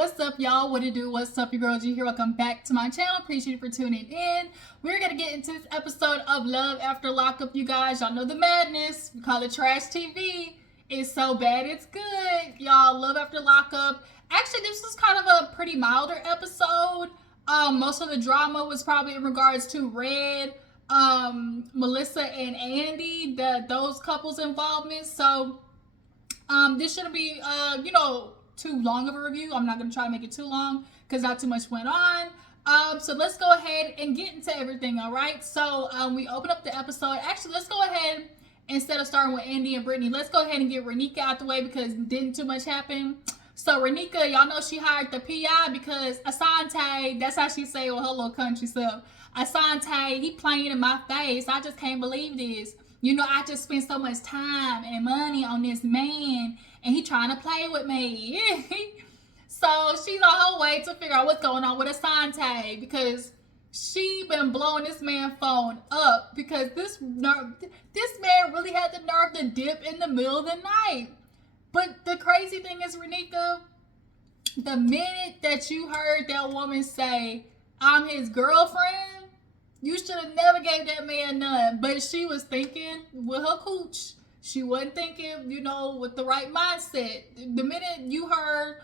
what's up, y'all? What it do? What's up, your girl G here? Welcome back to my channel. Appreciate you for tuning in. We're gonna get into this episode of Love After Lockup, you guys. Y'all know the madness. We call it trash TV. It's so bad, it's good. Y'all, Love After Lockup. Actually, this was kind of a pretty milder episode. Most of the drama was probably in regards to Red, Melissa and Andy, those couples' involvement. So, this shouldn't be, too long of a review. I'm not going to try to make it too long because not too much went on. So let's go ahead and get into everything, all right? So we open up the episode. Actually, let's go ahead, instead of starting with Andy and Brittney, let's go ahead and get Raneka out the way because didn't too much happen. So Raneka, y'all know she hired the PI because Asante, that's how she say with her little country self. Asante, he playing in my face. I just can't believe this. You know, I just spent so much time and money on this man, and he trying to play with me. So she's on her way to figure out what's going on with Asante because she been blowing this man's phone up because this man really had the nerve to dip in the middle of the night. But the crazy thing is, Raneka, the minute that you heard that woman say, "I'm his girlfriend," you should have never gave that man none. But she was thinking with her cooch. She wasn't thinking, with the right mindset. The minute you heard,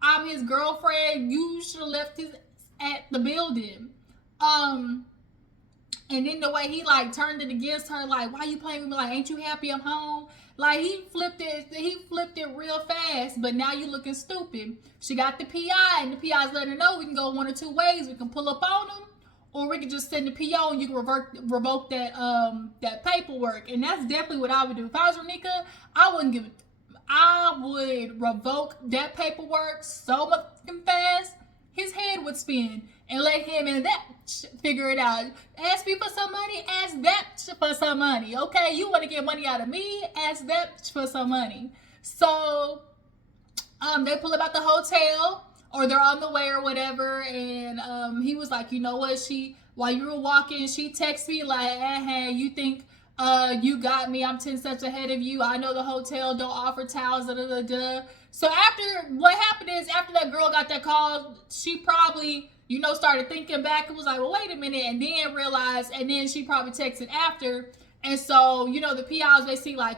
"I'm his girlfriend," you should have left his at the building. And then the way he turned it against her, "Why you playing with me? Ain't you happy I'm home?" He flipped it real fast, but now you looking stupid. She got the PI, and the PI's letting her know we can go one or two ways. We can pull up on him, or we could just send the PO and you can revoke that paperwork. And that's definitely what I would do. If I was Raneka, I would revoke that paperwork so much fast, his head would spin, and let him and that figure it out. Ask me for some money, ask that for some money. Okay, you want to get money out of me, ask that for some money. So they pull up at the hotel, or they're on the way or whatever, and he was like, "You know what, while you were walking, she texted me hey, you think you got me, I'm 10 steps ahead of you, I know the hotel don't offer towels, da da da da." So what happened is, after that girl got that call, she probably, started thinking back and was like, "Well, wait a minute," and then realized, and then she probably texted after. And so, the PI was basically I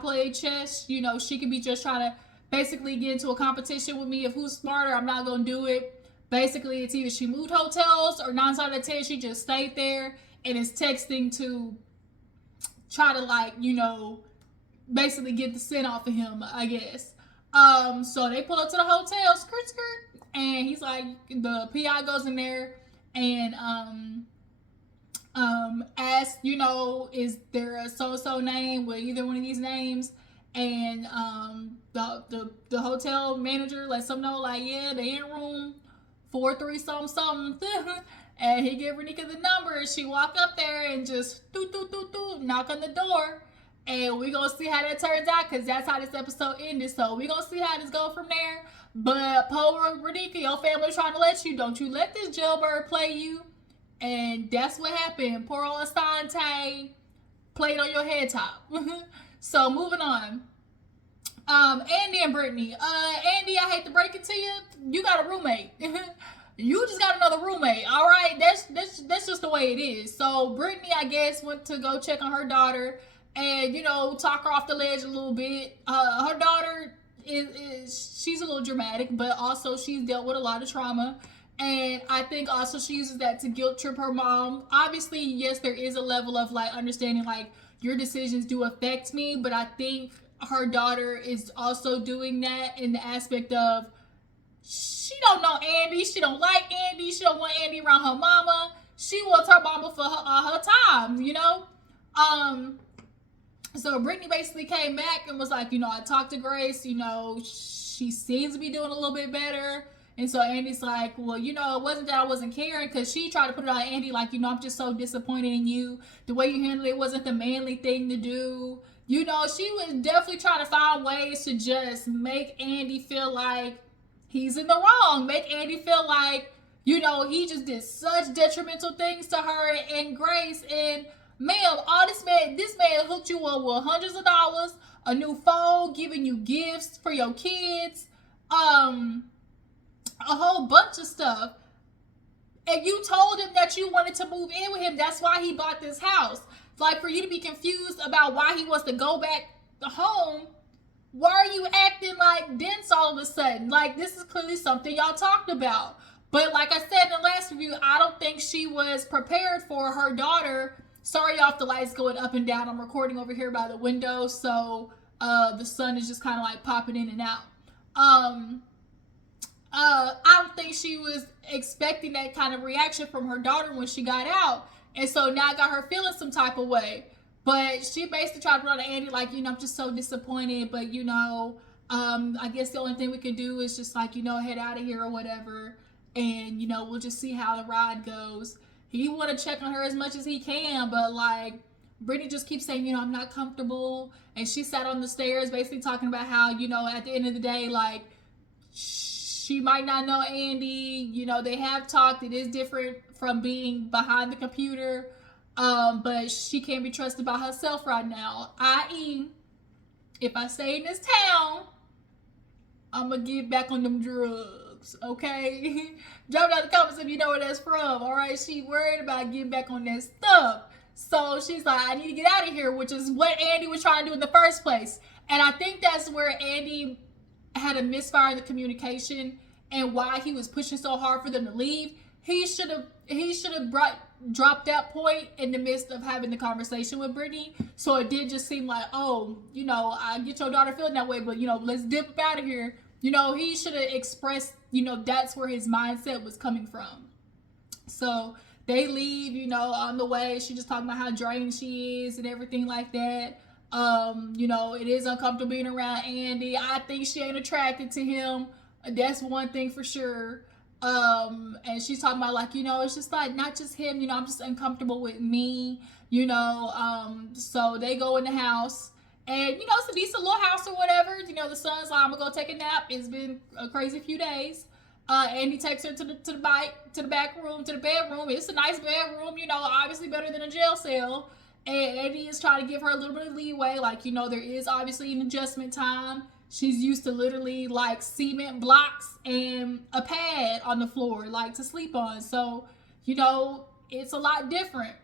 play chess, she could be just trying to basically get into a competition with me of who's smarter. I'm not going to do it. Basically, it's either she moved hotels, or 9 out of 10, she just stayed there and is texting to try to basically get the scent off of him, I guess. So they pull up to the hotel, skirt, and he's like, the PI goes in there and asks, is there a so-so name with either one of these names? And the hotel manager lets them know, yeah, they in room 43 something. And he gave Raneka the number, and she walk up there and just knock on the door. And we gonna see how that turns out, because that's how this episode ended. So we gonna see how this go from there. But poor Raneka, your family trying to don't you let this jailbird play you. And that's what happened. Poor old Asante played on your head top. So moving on. Andy and Brittney. Andy, I hate to break it to you, you got a roommate. You just got another roommate. All right, that's just the way it is. So Brittney, I guess, went to go check on her daughter and talk her off the ledge a little bit. Her daughter she's a little dramatic, but also she's dealt with a lot of trauma. And I think also she uses that to guilt trip her mom. Obviously, yes, there is a level of understanding your decisions do affect me, but I think her daughter is also doing that in the aspect of she don't know Andy, she don't like Andy, she don't want Andy around her mama. She wants her mama for her time, So Brittney basically came back and was like, I talked to Grace, she seems to be doing a little bit better. And so Andy's like, well, it wasn't that I wasn't caring, because she tried to put it on Andy I'm just so disappointed in you. The way you handled it wasn't the manly thing to do. She was definitely trying to find ways to just make Andy feel like he's in the wrong. Make Andy feel like, he just did such detrimental things to her and Grace. And ma'am, this man hooked you up with hundreds of dollars, a new phone, giving you gifts for your kids. um a whole bunch of stuff. And you told him that you wanted to move in with him. That's why he bought this house. Like, for you to be confused about why he wants to go back home, why are you acting like dense all of a sudden? Like, this is clearly something y'all talked about. But like I said in the last review, I don't think she was prepared for her daughter. Sorry off the lights going up and down. I'm recording over here by the window, so the sun is just kind of like popping in and out. I don't think she was expecting that kind of reaction from her daughter when she got out. And so now I got her feeling some type of way. But she basically tried to run to Andy like, I'm just so disappointed. But, I guess the only thing we could do is just like, head out of here or whatever. And, we'll just see how the ride goes. He want to check on her as much as he can. But, like, Brittney just keeps saying, I'm not comfortable. And she sat on the stairs basically talking about how, at the end of the day, like, she might not know Andy. They have talked. It is different from being behind the computer. But she can't be trusted by herself right now. I.e., if I stay in this town, I'm going to get back on them drugs. Okay? Drop down the comments if you know where that's from. All right? She worried about getting back on that stuff. So she's like, I need to get out of here, which is what Andy was trying to do in the first place. And I think that's where Andy had a misfire in the communication and why he was pushing so hard for them to leave. He should have dropped that point in the midst of having the conversation with Brittney. So it did just seem like, I get your daughter feeling that way, but let's dip out of here. He should have expressed, that's where his mindset was coming from. So they leave, on the way. She just talking about how drained she is and everything like that. It is uncomfortable being around Andy. I think she ain't attracted to him. That's one thing for sure. And she's talking about like, it's just like not just him, I'm just uncomfortable with me, so they go in the house and it's a decent little house or whatever. The son's like, I'm gonna go take a nap. It's been a crazy few days. Andy takes her to the back room, to the bedroom. It's a nice bedroom, obviously better than a jail cell. And Andy is trying to give her a little bit of leeway, like, there is obviously an adjustment time. She's used to literally like cement blocks and a pad on the floor, like to sleep on. So, it's a lot different.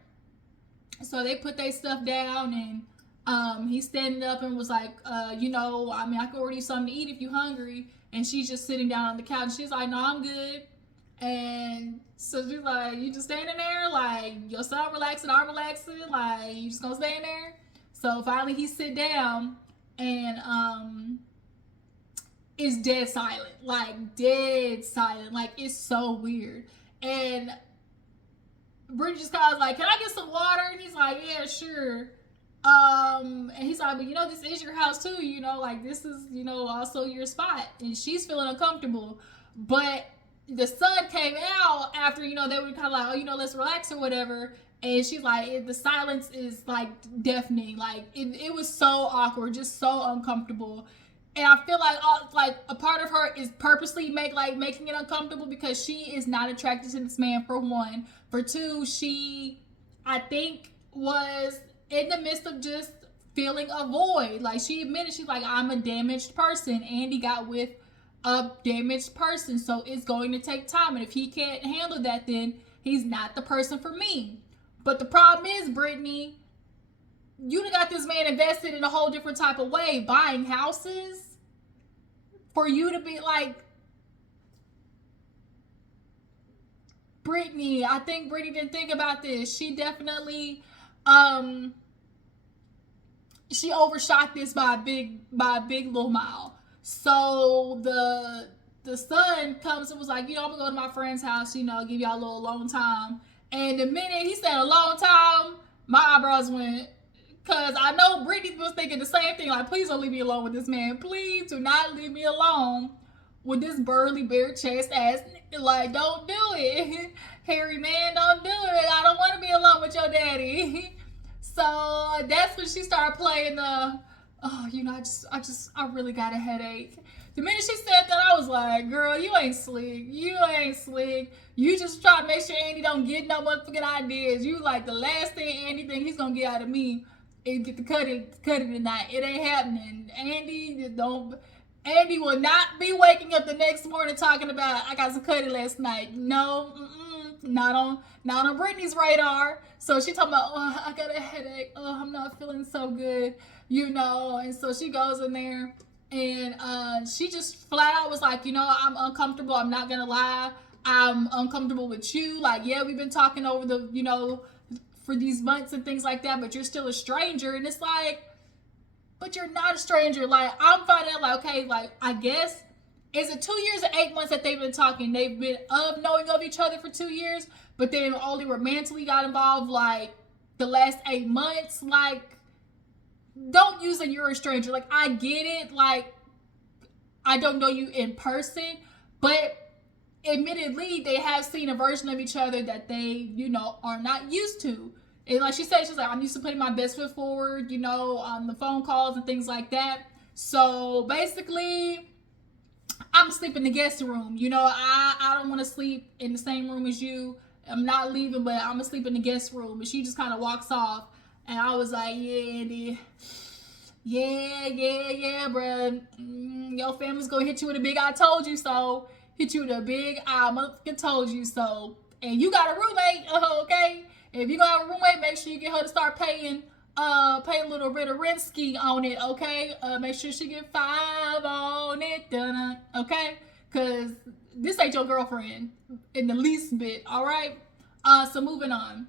So they put their stuff down and he's standing up and was like, I can order you something to eat if you're hungry. And she's just sitting down on the couch. She's like, no, I'm good. And so she's like, you just standing there? Like, your son relaxing, I'm relaxing? Like, you just gonna stay in there? So finally he sit down and it's dead silent. Like, dead silent. Like, it's so weird. And Brittney just kind of like, can I get some water? And he's like, yeah, sure. And he's like, but this is your house too, like this is, also your spot. And she's feeling uncomfortable. But the sun came out after, they were kind of like, oh, let's relax or whatever. And she's like, the silence is like deafening. Like it was so awkward, just so uncomfortable. And I feel like a part of her is purposely making it uncomfortable because she is not attracted to this man, for one. For two, she, I think, was in the midst of just feeling a void. Like, she admitted, she's like, I'm a damaged person. Andy got with a damaged person, so it's going to take time. And if he can't handle that, then he's not the person for me. But the problem is, Brittney, you done got this man invested in a whole different type of way, buying houses, for you to be like, Brittney, I think Brittney didn't think about this. She definitely, she overshot this by a big little mile. So the son comes and was like, I'm gonna go to my friend's house, give y'all a little alone time. And the minute he said alone time, my eyebrows went, because I know Brittney was thinking the same thing, like, please don't leave me alone with this man. Please do not leave me alone with this burly, bare chest ass. Like, don't do it. Hairy man, don't do it. I don't want to be alone with your daddy. So that's when she started playing the, I really got a headache. The minute she said that, I was like, girl, you ain't slick. You ain't slick. You just try to make sure Andy don't get no motherfucking ideas. You like, the last thing Andy think he's going to get out of me is get the cutting tonight. It ain't happening. Andy, just don't. Andy will not be waking up the next morning talking about I got some cutty last night. No, not on Brittney's radar. So she talking about, oh, I got a headache. Oh, I'm not feeling so good, you know. And so she goes in there and she just flat out was like, you know, I'm uncomfortable. I'm not gonna lie. I'm uncomfortable with you. Like, yeah, we've been talking over the, you know, for these months and things like that, but you're still a stranger. And it's like, but you're not a stranger. Like, I'm finding out, like, okay, like, I guess, is it 2 years or 8 months that they've been talking? They've been knowing of each other for 2 years, but then only romantically got involved, like, the last 8 months. Like, don't use that you're a stranger. Like, I get it. Like, I don't know you in person, but admittedly, they have seen a version of each other that they, you know, are not used to. And like she said, she's like, I'm used to putting my best foot forward, you know, on the phone calls and things like that. So basically, I'm sleeping in the guest room. You know, I don't want to sleep in the same room as you. I'm not leaving, but I'm going to sleep in the guest room. And she just kind of walks off. And I was like, yeah, Andy. Yeah, bro. Your family's going to hit you with a big I told you so. Hit you with a big I motherfucking told you so. And you got a roommate, okay? If you got a roommate, make sure you get her to start paying a little bit of rent ski on it, okay? Make sure she get 5 on it, okay? Because this ain't your girlfriend in the least bit, all right? So moving on.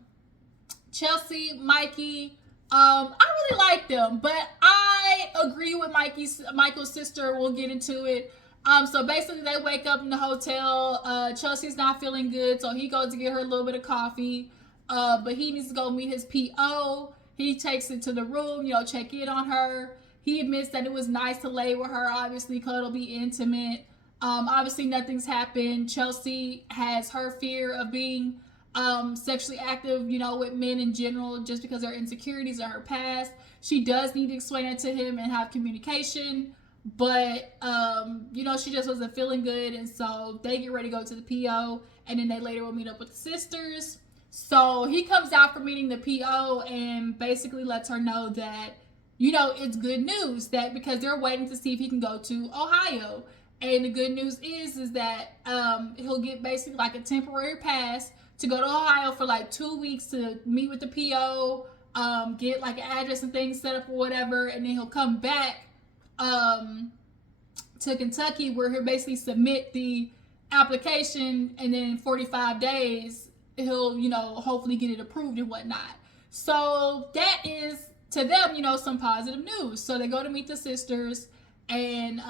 Chelsea, Mikey, I really like them, but I agree with Michael's sister. We'll get into it. So basically they wake up in the hotel. Chelsea's not feeling good, so he goes to get her a little bit of coffee. But he needs to go meet his PO. He takes it to the room, you know, check in on her. He admits that it was nice to lay with her, obviously, cuddle, be intimate. Obviously, nothing's happened. Chelsea has her fear of being sexually active, you know, with men in general, just because of her insecurities or her past. She does need to explain it to him and have communication. But, you know, she just wasn't feeling good. And so they get ready to go to the PO. And then they later will meet up with the sisters. So he comes out for meeting the PO and basically lets her know that, you know, it's good news that because they're waiting to see if he can go to Ohio. And the good news is that he'll get basically like a temporary pass to go to Ohio for like 2 weeks to meet with the PO, get like an address and things set up or whatever. And then he'll come back to Kentucky where he'll basically submit the application, and then in 45 days he'll, you know, hopefully get it approved and whatnot. So that is to them, you know, some positive news. So they go to meet the sisters, and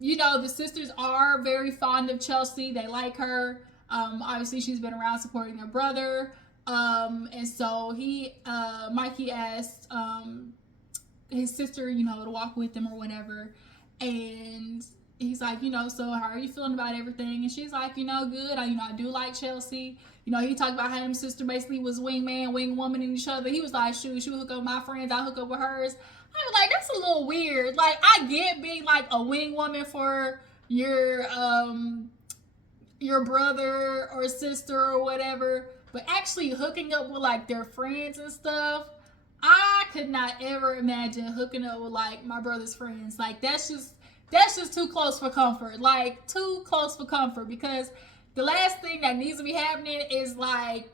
you know, the sisters are very fond of Chelsea. They like her. Obviously she's been around supporting her brother. And so Mikey asked his sister, you know, to walk with him or whatever. And he's like, you know, so how are you feeling about everything? And she's like, you know, good. I do like Chelsea. You know, he talked about how his sister basically was wingman, wingwoman in each other. He was like, shoot, she would hook up with my friends, I hook up with hers. I was like, that's a little weird. Like, I get being like a wingwoman for your brother or sister or whatever, but actually hooking up with like their friends and stuff, I could not ever imagine hooking up with like my brother's friends. Like, that's just too close for comfort. Like, too close for comfort, because the last thing that needs to be happening is like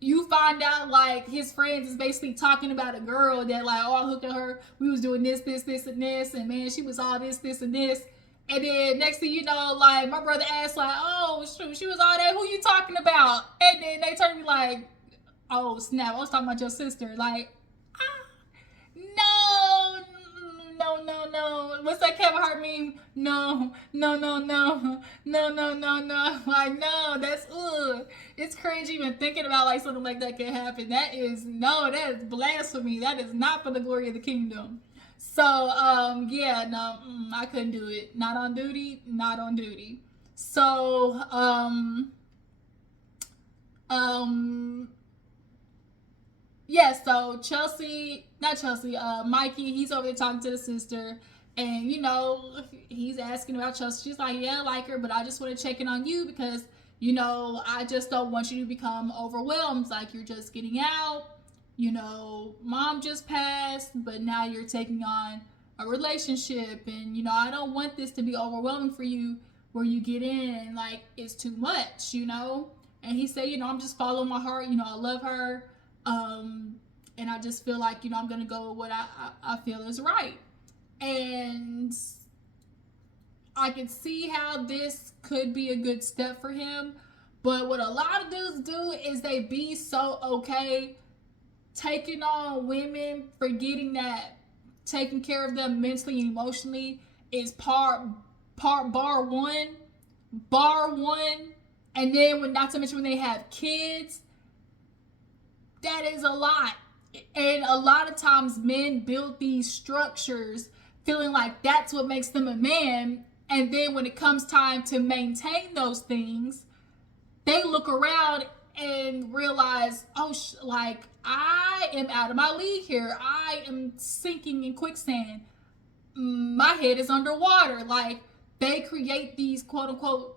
you find out like his friends is basically talking about a girl that like, oh, I hooked at her, we was doing this and this, and man, she was all this and this. And then next thing you know, like my brother asked like, oh shoot, she was all that, who you talking about? And then they turn me like, oh snap, I was talking about your sister. Like, no. What's that Kevin Hart meme? No. Like, no, that's it's cringe even thinking about like something like that can happen. That is blasphemy. That is not for the glory of the kingdom. So, yeah, no, I couldn't do it. Not on duty. So, yeah, so Mikey, he's over there talking to the sister, and, you know, he's asking about Chelsea. She's like, yeah, I like her, but I just want to check in on you because, you know, I just don't want you to become overwhelmed. Like, you're just getting out, you know, mom just passed, but now you're taking on a relationship, and I don't want this to be overwhelming for you where you get in and like it's too much, And he said, I'm just following my heart. I love her, and I just feel like I'm gonna go with what I feel is right. And I can see how this could be a good step for him. But what a lot of dudes do is they be so okay taking on women, forgetting that taking care of them mentally and emotionally is bar one, and then when not to mention when they have kids, that is a lot. And a lot of times men build these structures feeling like that's what makes them a man, and then when it comes time to maintain those things, they look around and realize, oh, like I am out of my league here. I am sinking in quicksand. My head is underwater. Like they create these quote unquote,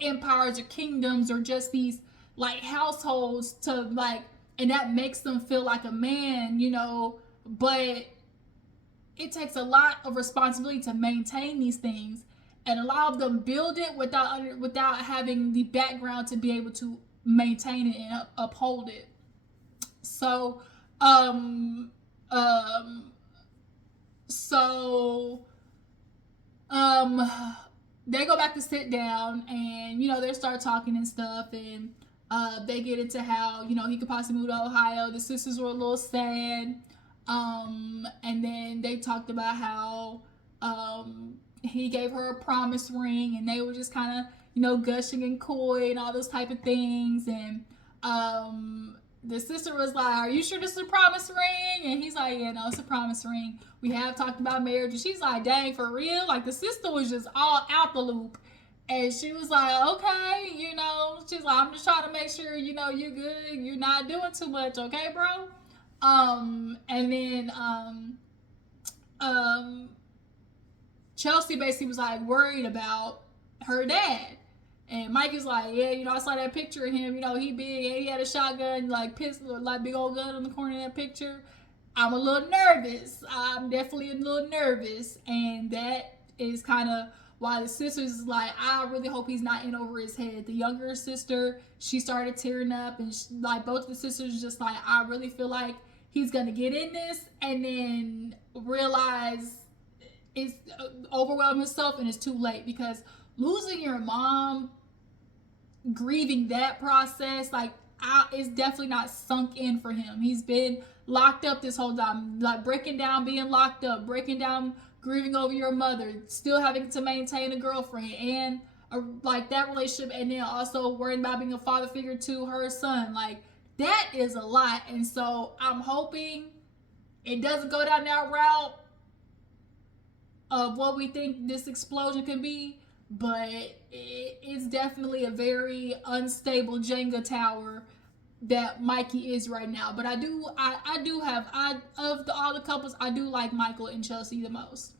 empires or kingdoms or just these like households to like, and that makes them feel like a man, but it takes a lot of responsibility to maintain these things, and a lot of them build it without having the background to be able to maintain it and uphold it. So, they go back to sit down, and they start talking and stuff, and they get into how he could possibly move to Ohio. The sisters were a little sad, and then they talked about how he gave her a promise ring, and they were just kind of gushing and coy and all those type of things, and the sister was like, are you sure this is a promise ring? And he's like, yeah, no, it's a promise ring. We have talked about marriage. And she's like, dang, for real? Like the sister was just all out the loop. And she was like, okay, she's like, I'm just trying to make sure, you're good. You're not doing too much. Okay, bro? And then, Chelsea basically was like worried about her dad. And Mike is like, yeah, I saw that picture of him. He big, and he had a shotgun, like pistol, like big old gun in the corner of that picture. I'm a little nervous. I'm definitely a little nervous. And that is kind of why the sisters is like, I really hope he's not in over his head. The younger sister, she started tearing up, and like both of the sisters just like, I really feel like he's going to get in this, and then realize it's overwhelm himself, and it's too late, because losing your mom, grieving that process, like it's definitely not sunk in for him. He's been locked up this whole time, like breaking down, being locked up, breaking down, grieving over your mother, still having to maintain a girlfriend and like that relationship, and then also worrying about being a father figure to her son. Like that is a lot, and so I'm hoping it doesn't go down that route of what we think this explosion could be. But it's definitely a very unstable Jenga tower that Mikey is right now. But I do have of all the couples, I do like Michael and Chelsea the most.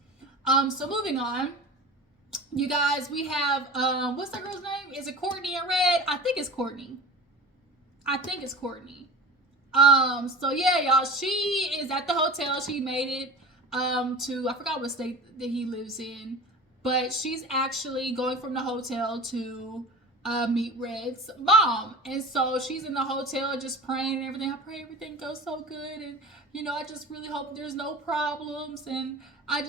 So moving on, you guys, we have what's that girl's name? Is it Courtney and Red? I think it's Courtney. So yeah, y'all, she is at the hotel. She made it to, I forgot what state that he lives in. But she's actually going from the hotel to meet Red's mom. And so she's in the hotel just praying and everything. I pray everything goes so good. And, I just really hope there's no problems. And I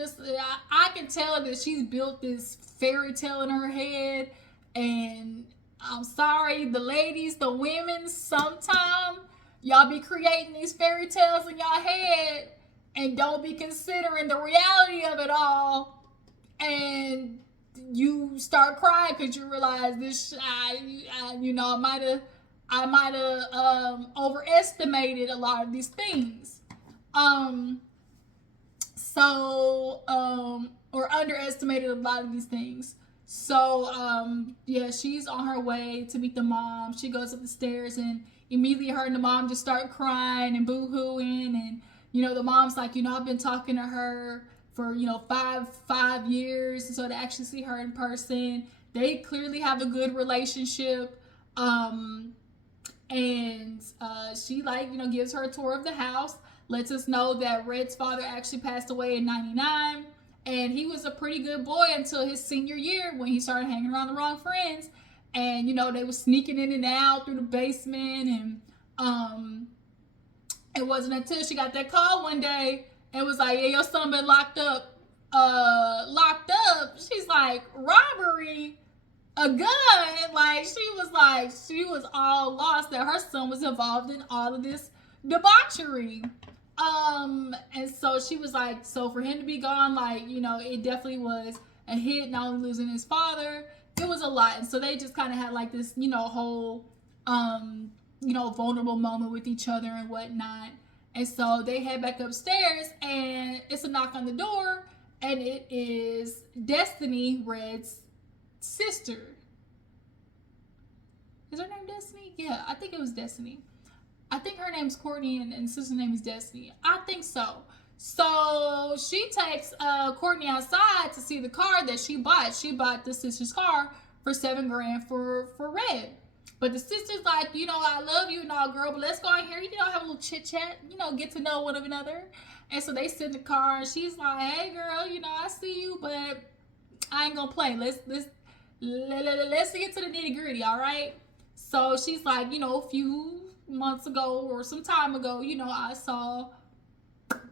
can tell that she's built this fairy tale in her head. And I'm sorry, the ladies, the women, sometimes y'all be creating these fairy tales in y'all head and don't be considering the reality of it all. And you start crying because you realize this. I might have overestimated a lot of these things, or underestimated a lot of these things. So yeah, she's on her way to meet the mom. She goes up the stairs, and immediately her and the mom just start crying and boo-hooing, and the mom's like, I've been talking to her for 5 years, and so to actually see her in person, they clearly have a good relationship. And she gives her a tour of the house. lets us know that Red's father actually passed away in 99. And he was a pretty good boy until his senior year when he started hanging around the wrong friends. And, they were sneaking in and out through the basement. And it wasn't until she got that call one day and was like, yeah, your son been locked up. She's like, robbery? A gun? Like, she was all lost that her son was involved in all of this debauchery. And so she was like, so for him to be gone, like, it definitely was a hit, not only losing his father, it was a lot. And so they just kind of had like this, whole, vulnerable moment with each other and whatnot. And so they head back upstairs and it's a knock on the door and it is Destiny, Red's sister. Is her name Destiny? Yeah, I think it was Destiny. I think her name's Courtney and sister's name is Destiny. I think so. So she takes Courtney outside to see the car that she bought. She bought the sister's car for $7,000 for Red. But the sister's like, I love you and all, girl, but let's go out here, have a little chit chat, get to know one another. And so they sit in the car and she's like, hey girl, I see you, but I ain't gonna play. Let's get to the nitty gritty, all right? So she's like, a few months ago or some time ago, I saw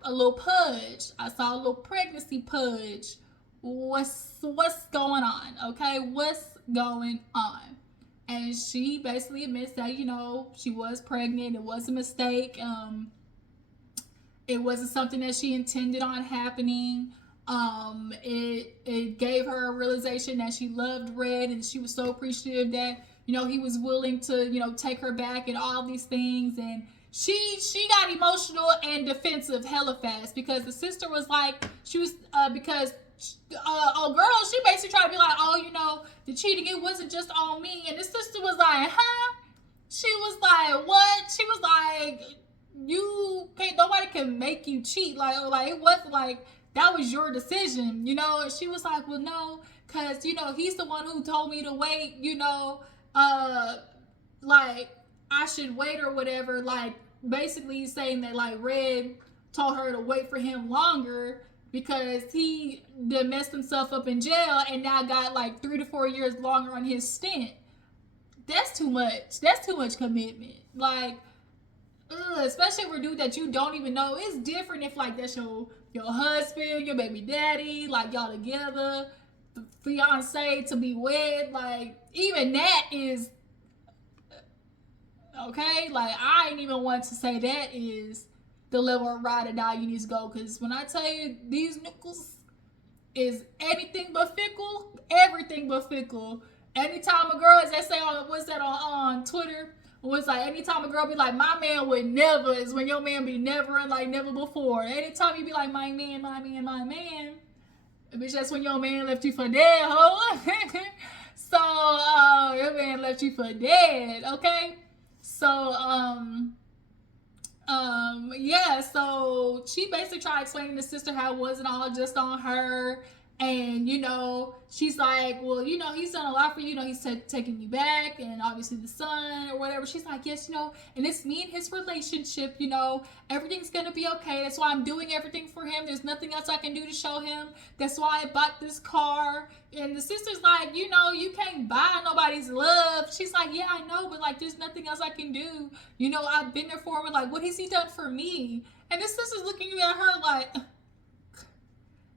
a little pudge. I saw a little pregnancy pudge. What's going on? Okay, what's going on? And she basically admits that, she was pregnant. It was a mistake. It wasn't something that she intended on happening. It gave her a realization that she loved Red and she was so appreciative that, he was willing to, take her back and all these things. And she got emotional and defensive hella fast because the sister was like, girl, she basically tried to be like, the cheating, it wasn't just on me. And the sister was like, huh? She was like, what? She was like, nobody can make you cheat. Like it wasn't like, that was your decision, And she was like, well, no, because, he's the one who told me to wait, like, I should wait or whatever. Like, basically saying that, like, Red told her to wait for him longer because he done messed himself up in jail and now got like 3 to 4 years longer on his stint. That's too much. That's too much commitment. Like, especially for a dude that you don't even know. It's different if like that's your husband, your baby daddy, like y'all together, the fiance to be wed. Like, even that is okay. Like, I ain't even want to say that is the level of ride or die you need to go, because when I tell you these nickels is anything but fickle, everything but fickle. Anytime a girl, as they say on Twitter, was like, anytime a girl be like, my man would never, is when your man be never and like never before. Anytime you be like, my man, bitch, that's when your man left you for dead, ho. So your man left you for dead, okay? So yeah, so she basically tried explaining to sister how it wasn't all just on her. And, she's like, well, he's done a lot for you. He's taking you back and obviously the son or whatever. She's like, yes, and it's me and his relationship, everything's going to be okay. That's why I'm doing everything for him. There's nothing else I can do to show him. That's why I bought this car. And the sister's like, you can't buy nobody's love. She's like, yeah, I know, but like, there's nothing else I can do. I've been there for him. Like, what has he done for me? And the sister's looking at her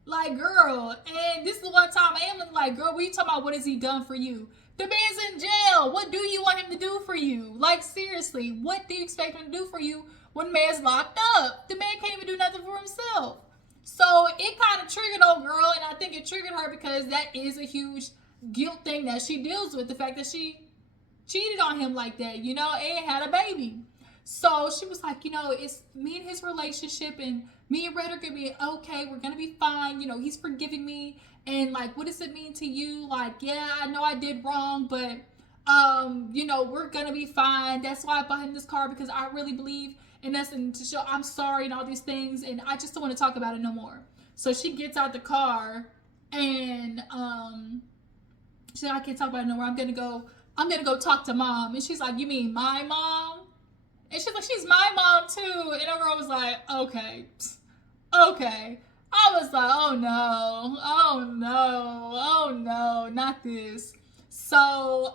like, girl, and this is the one time I am like, girl, what are you talking about? What has he done for you? The man's in jail. What do you want him to do for you? Like, seriously, what do you expect him to do for you when the man's locked up? The man can't even do nothing for himself. So it kind of triggered old girl, and I think it triggered her because that is a huge guilt thing that she deals with. The fact that she cheated on him like that, and had a baby. So she was like, it's me and his relationship, and me and Red are going to be okay. We're going to be fine. He's forgiving me. And, like, what does it mean to you? Like, yeah, I know I did wrong, but, we're going to be fine. That's why I bought him this car, because I really believe in us and to show I'm sorry and all these things. And I just don't want to talk about it no more. So she gets out the car and she's like, I can't talk about it no more. I'm going to go talk to mom. And she's like, you mean my mom? And she's like, she's my mom too. And the girl was like, okay, okay. I was like, oh no, oh no, oh no, not this. So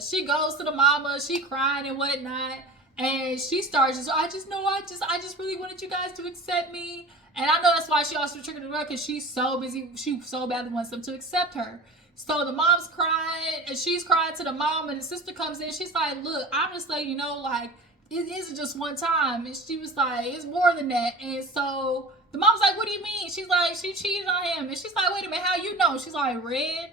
she goes to the mama, she crying and whatnot, and she starts just, I just really wanted you guys to accept me. And I know that's why she also triggered the girl, because she's so busy, she so badly wants them to accept her. So the mom's crying, and she's crying to the mom, and the sister comes in. She's like, look, I'm just letting you know, like, it isn't just one time. And she was like, it's more than that. And so the mom's like, what do you mean? She's like, she cheated on him. And she's like, wait a minute, how you know? She's like, Red.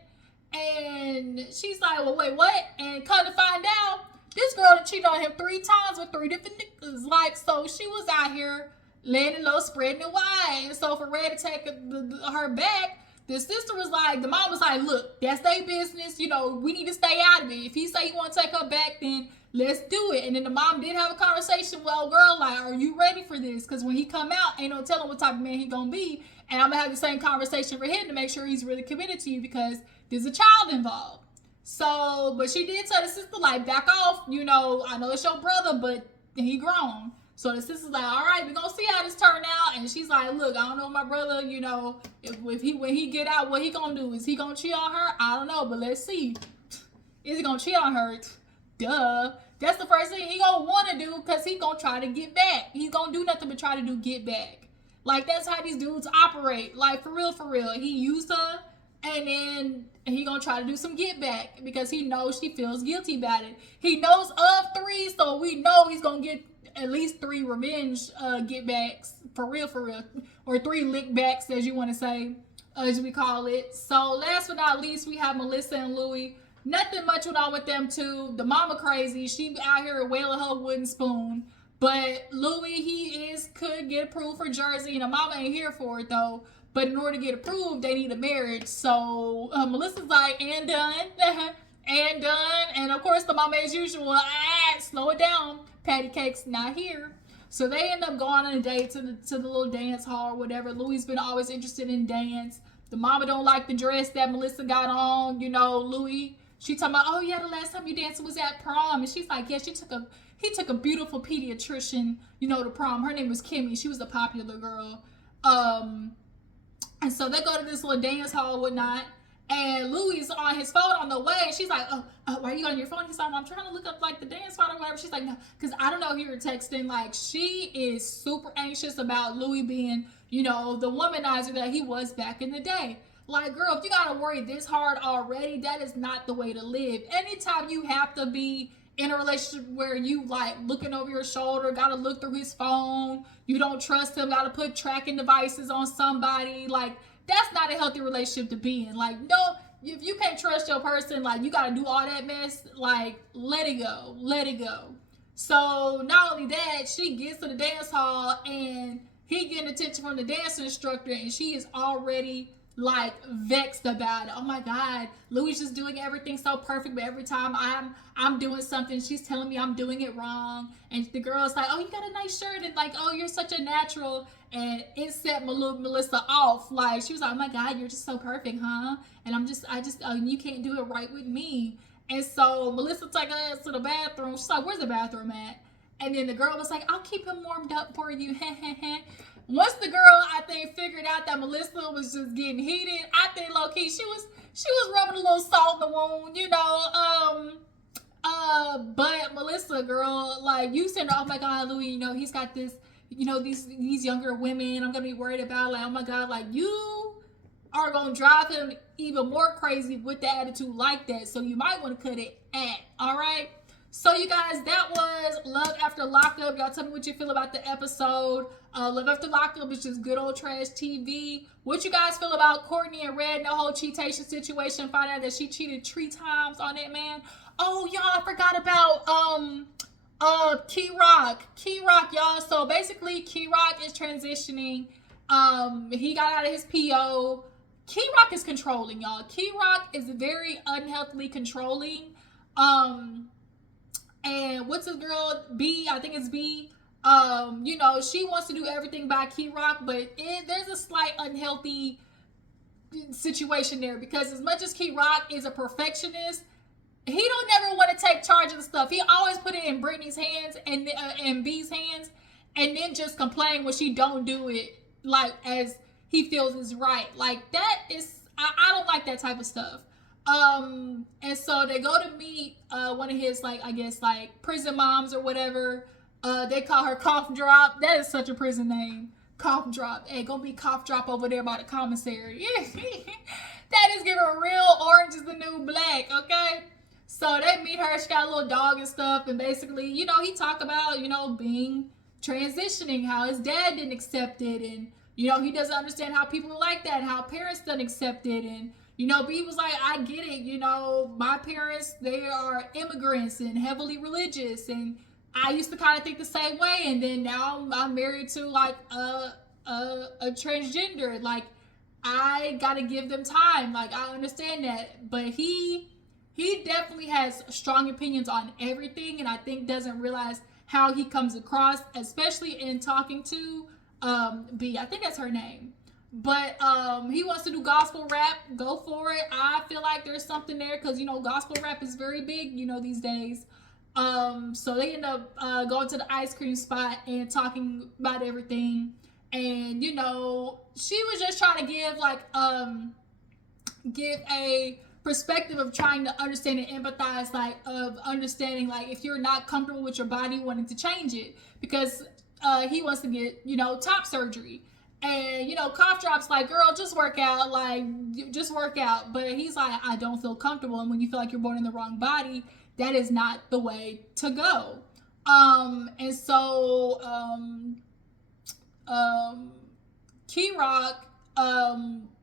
And she's like, well, wait, what? And come to find out, this girl cheated on him 3 times with 3 different niggas. Like, so she was out here laying low, spreading it wide. And so for Red to take her back, the sister was like, the mom was like, look, that's their business. You know, we need to stay out of it. If he say he want to take her back, then let's do it. And then the mom did have a conversation. Well, girl, like, are you ready for this? Because when he come out, ain't no telling what type of man he gonna be. And I'm gonna have the same conversation for him to make sure he's really committed to you, because there's a child involved. So, but she did tell the sister, like, back off. You know, I know it's your brother, but he grown. So the sister's like, all right, we're going to see how this turn out. And she's like, look, I don't know my brother, you know, when he get out, what he going to do? Is he going to cheat on her? I don't know, but let's see. Is he going to cheat on her? Duh. That's the first thing he going to want to do, because he going to try to get back. He's going to do nothing but try to do get back. Like, that's how these dudes operate. Like, for real, for real. He used her, and then he going to try to do some get back, because he knows she feels guilty about it. He knows of 3, so we know he's going to get at least 3 revenge get backs, for real, or 3 lick backs, as you want to say, as we call it. So last but not least, we have Melissa and Louie. Nothing much went on with them two. The mama crazy, she out here wailing her wooden spoon. But Louie, could get approved for Jersey, and the mama ain't here for it though. But in order to get approved, they need a marriage. So Melissa's like, and done, and done. And of course, the mama, as usual, slow it down. Patty Cake's not here. So they end up going on a date to the little dance hall or whatever. Louie's been always interested in dance. The mama don't like the dress that Melissa got on. You know, Louie, she talking about, oh yeah, the last time you danced was at prom. And she's like, yeah, he took a beautiful pediatrician, you know, to prom. Her name was Kimmy. She was a popular girl. And so they go to this little dance hall, whatnot. And Louie's on his phone on the way, and she's like, oh, why are you on your phone? He's like, I'm trying to look up, like, the dance spot or whatever. She's like, no, because I don't know if you were texting. Like, she is super anxious about Louie being, you know, the womanizer that he was back in the day. Like, girl, if you got to worry this hard already, that is not the way to live. Anytime you have to be in a relationship where you, like, looking over your shoulder, got to look through his phone, you don't trust him, got to put tracking devices on somebody, like, that's not a healthy relationship to be in. Like, no, if you can't trust your person, like, you got to do all that mess, like, let it go. Let it go. So, not only that, she gets to the dance hall, and he getting attention from the dance instructor, and she is already, like, vexed about it. Oh, my God. Louie's just doing everything so perfect, but every time I'm doing something, she's telling me I'm doing it wrong. And the girl's like, oh, you got a nice shirt, and, like, oh, you're such a natural. And it set Melissa off. Like, she was like, oh my God, you're just so perfect, huh? And you can't do it right with me. And so Melissa took her ass to the bathroom. She's like, where's the bathroom at? And then the girl was like, I'll keep him warmed up for you. Once the girl, I think, figured out that Melissa was just getting heated, I think low-key she was rubbing a little salt in the wound, you know. But Melissa, girl, like, you said, oh my God, Louie, you know, he's got this, you know, these younger women I'm gonna be worried about. Like, oh my God, like, you are gonna drive him even more crazy with the attitude like that. So you might want to cut it at. All right. So you guys, that was Love After Lockup. Y'all tell me what you feel about the episode. Love After Lockup is just good old trash TV. What you guys feel about Courtney and Red, the whole cheatation situation? Find out that she cheated 3 times on that man. Oh, y'all, I forgot about Kerok, y'all. So basically, Kerok is transitioning. He got out of his PO. Kerok is controlling, y'all. Kerok is very unhealthily controlling. And what's his girl? B, I think it's B. You know, she wants to do everything by Kerok, but there's a slight unhealthy situation there, because as much as Kerok is a perfectionist, he don't never want to take charge of the stuff. He always put it in Brittney's hands and B's hands, and then just complain when she don't do it like as he feels is right. Like that is, I don't like that type of stuff. And so they go to meet one of his, like, I guess like prison moms or whatever. They call her Cough Drop. That is such a prison name. Cough Drop. Hey, gonna be Cough Drop over there by the commissary. That is giving real Orange is the New Black, okay? So they meet her. She got a little dog and stuff. And basically, you know, he talk about, you know, being transitioning, how his dad didn't accept it. And, you know, he doesn't understand how people are like that, how parents don't accept it. And, you know, B was like, I get it. You know, my parents, they are immigrants and heavily religious. And I used to kind of think the same way. And then now I'm married to like a transgender. Like, I got to give them time. Like, I understand that. But he definitely has strong opinions on everything, and I think doesn't realize how he comes across, especially in talking to B. I think that's her name. But he wants to do gospel rap. Go for it. I feel like there's something there because, you know, gospel rap is very big, you know, these days. So they end up going to the ice cream spot and talking about everything. And, you know, she was just trying to give a perspective of trying to understand and empathize, like, of understanding, like, if you're not comfortable with your body, wanting to change it, because he wants to get, you know, top surgery. And, you know, Cough Drop's like, girl, just work out, like, just work out. But he's like, I don't feel comfortable. And when you feel like you're born in the wrong body, that is not the way to go. And so Kerok,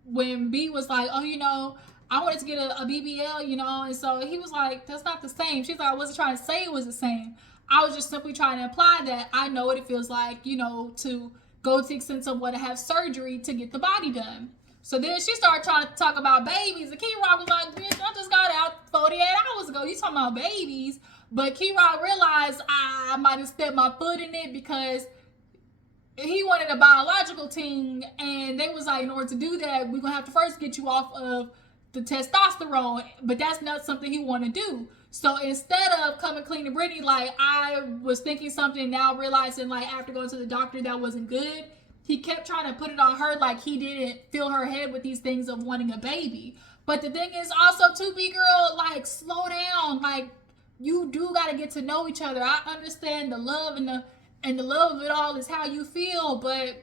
when B was like, oh, you know, I wanted to get a BBL, you know, and so he was like, that's not the same. She's like, I wasn't trying to say it was the same. I was just simply trying to imply that I know what it feels like, you know, to go to the extent of what to have surgery to get the body done. So then she started trying to talk about babies, and Kerok was like, bitch, I just got out 48 hours ago. You talking about babies? But Kerok realized I might have stepped my foot in it because he wanted a biological team, and they was like, in order to do that, we're gonna have to first get you off of the testosterone, but that's not something he want to do. So instead of coming clean to Brittney, like, I was thinking something, now realizing, like, after going to the doctor that wasn't good, he kept trying to put it on her, like he didn't fill her head with these things of wanting a baby. But the thing is also, too, B-girl, like, slow down. Like, you do got to get to know each other. I understand the love and the love of it all is how you feel, but,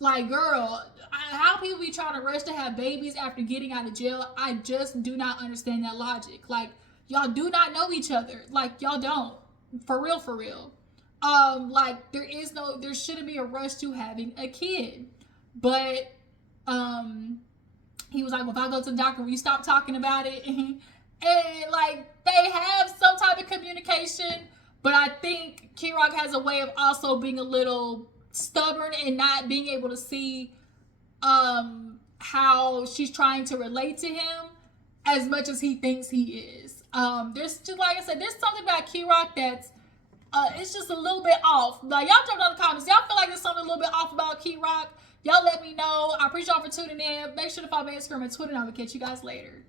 like, girl, how people be trying to rush to have babies after getting out of jail, I just do not understand that logic. Like, y'all do not know each other. Like, y'all don't. For real, for real. Like, there shouldn't be a rush to having a kid. But, he was like, well, if I go to the doctor, will you stop talking about it? And, like, they have some type of communication, but I think Kerok has a way of also being a little stubborn and not being able to see how she's trying to relate to him as much as he thinks he is. There's just, like I said, there's something about Kerok that's it's just a little bit off. Like, y'all jump down the comments. Y'all feel like there's something a little bit off about Kerok? Y'all let me know. I appreciate y'all for tuning in. Make sure to follow me on Instagram and Twitter, and I will catch you guys later.